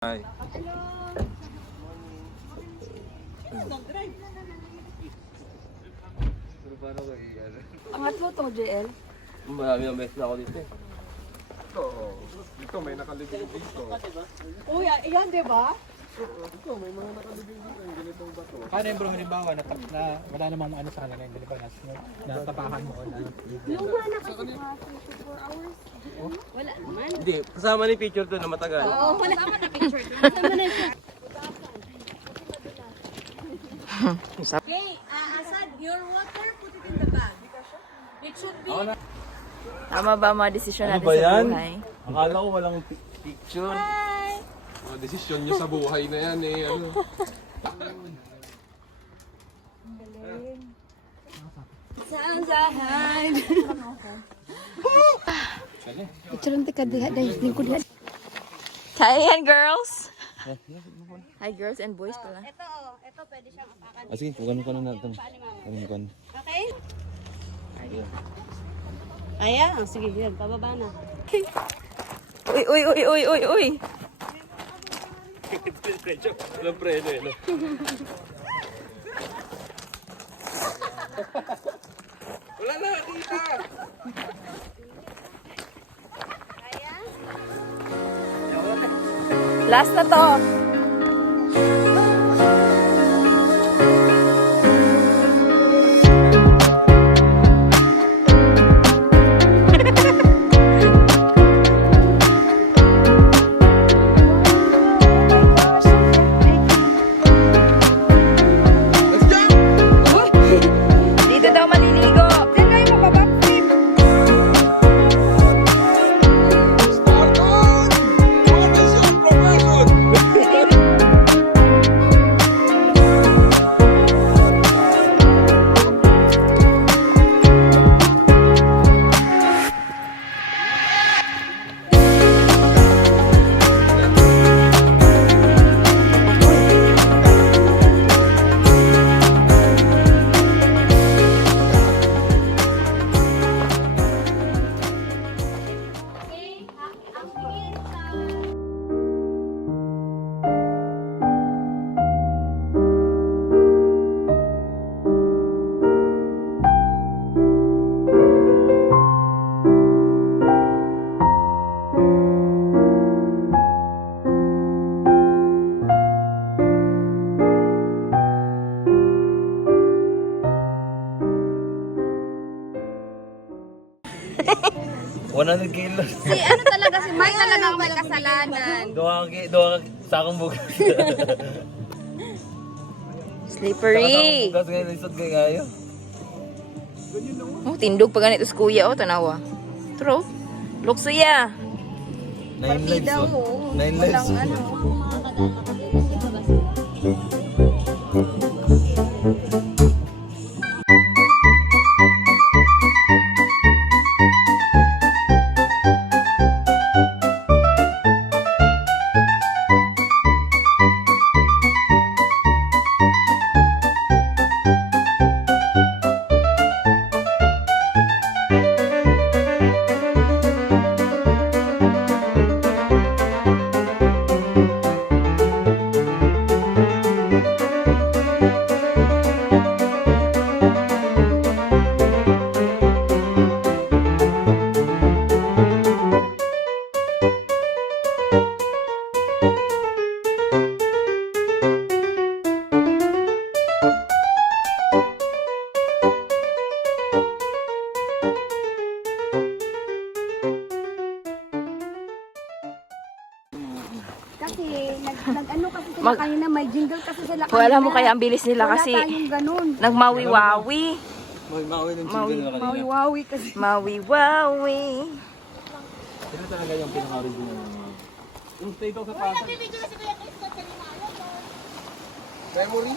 Hi. Pangatlo to, JL. Marami ang beses na ako dito eh. Ito, may nakalibing dito. Uy, yan, di ba? Ito, may mga nakalibing dito. Yung ganitong bato. Paano yung bro, halimbawa na wala namang ano sa kanila yung Pilipinas, natapakan mo na Luma na kasi 24 hours. Wala naman. Hindi, kasama ni picture to na matagal. Oo, wala naman na picture doon. Kasama na siya. Okay, Asad, your water, put it in the bag. It should be... Tama ba ang mga desisyon Ano natin ba sa yan? buhay? Akala ko walang picture. Mga desisyon nyo sa buhay na yan eh. Ano? Sansahan. Ituran ka diha dahil lingkod diha. Hi, yan, girls! Hi, girls and boys pala. Ito pwede siyang apakan. Sige, kukunin ko na natin. Kukunin. Okay? Ayan, sige, yan, pababa na. Uy, uy, uy, uy, uy, uy! Walang preno eh, no? Wala na, dito! Last na to! Dito daw maliligo! Start on! What is your profession? kilos. Si ano talaga, si Mike talaga ang may kasalanan. Doa sakong bugas. Slippery! Bugas ngayon, isot kayo ngayon. Oh, tindog pa ganito sa kuya, oh, tanawa. True. Luksuya. 9 lives. 9 lives. Kasi nag-ano kasi sila kanina, may jingle kasi sila kanina. Wala mo kaya ang bilis nila kasi Wala tayong ganun. nagmawi-wawi. Mawi ng chicken na kanina. Mawi-wawi kasi. Mawi-wawi. Sino talaga yung pinaka-original? Yung stay daw sa pasa. Memory?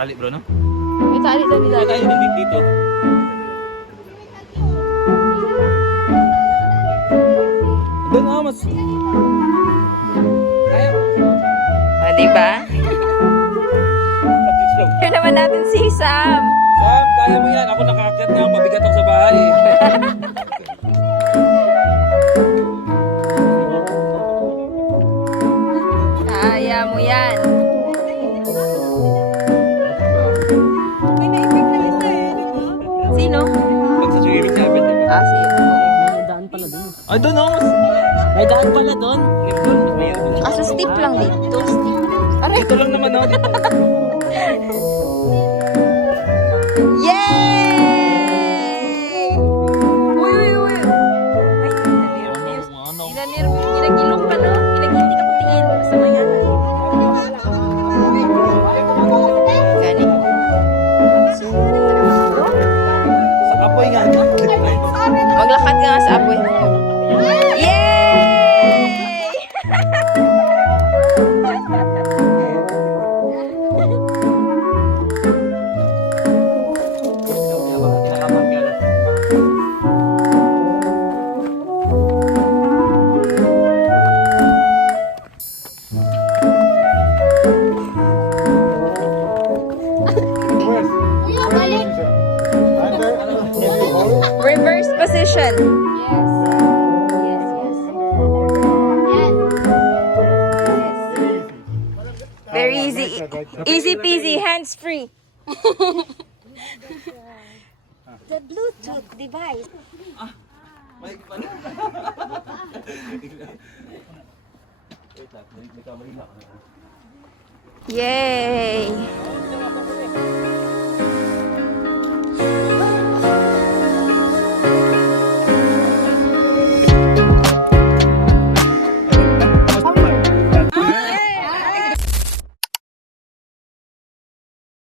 tali bro, no? May tali doon May tayo din dito. Doon na, mas... Kaya. O, diba? Subjects lang. Here naman natin si Sam. Sam, kaya mo yan. Ako nakaakyat nga, pabigat ako sa bahay. Kaya mo yan. May naipit na isa eh, di ba? Sino? Pag sa swimming chapel, diba? Ah, si Ay, doon na, mas... May daan pala doon. Kaso steep lang dito. Steep. Aray! Dito lang naman, no? Dito. Yay! Uy, uy, uy! Ay, ginagilong ka, no? Ginagilti ka patingin. Masama yan. Gani. Sa kapoy nga. Maglakad ka nga sa apoy. Yay! Reverse position. Very easy. Easy peasy, hands free. The Bluetooth device. May ano? Wait lang, may kamay lang. Yay!